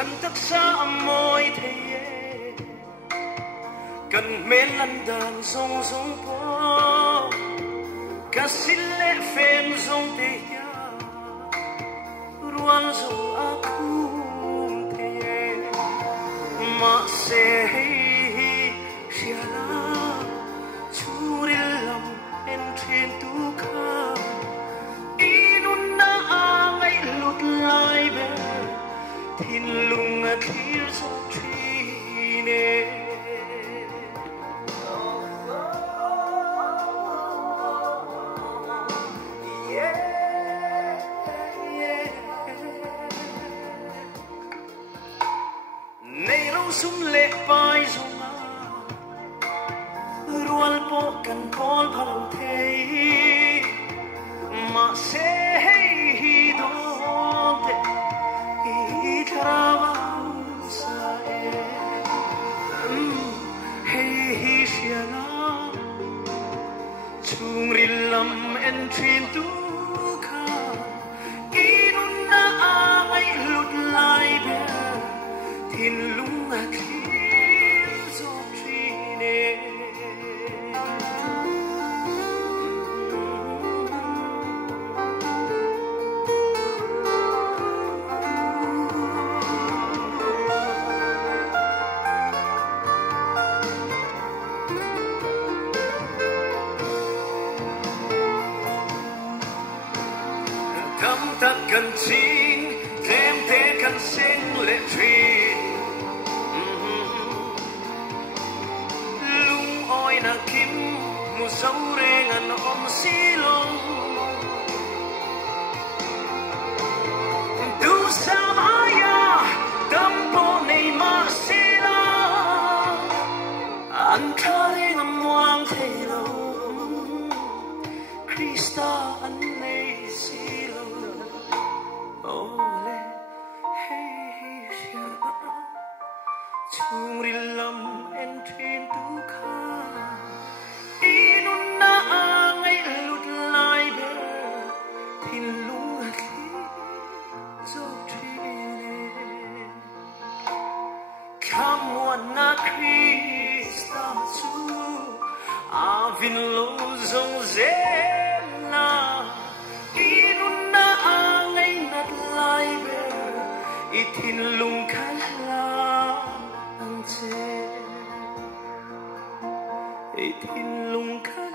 cần thức xa môi thế cần mến lần đàn rong rong po cả xin lệ phèn rong thế ya ruan rong aku thế mà sẽ siala churilam en trên tu kha inun na angai lut lai be thin lung a thil so trine nei rong sum le pai zunga rual po kan pol phang thei ma se hi do te I trawa sa e hey shiana chung rilam en trin tu kha inun na ai lut lai be thin lung a khil zo trine thắm ta cần xin thêm thế cần xin lệ truyền lung oi na kim mu dấu re ngan om si long tu sa maya tampo nei ma si la an khai ngam wang thei lo Krista an nei si ole hey sia chung rilam en trin tu kha inun na angai lut lai be thin lung a khi zo trine come on na Krista chu avin lo zong zena inun na angai nat lai be ithin lung khala ang che ithin lung khala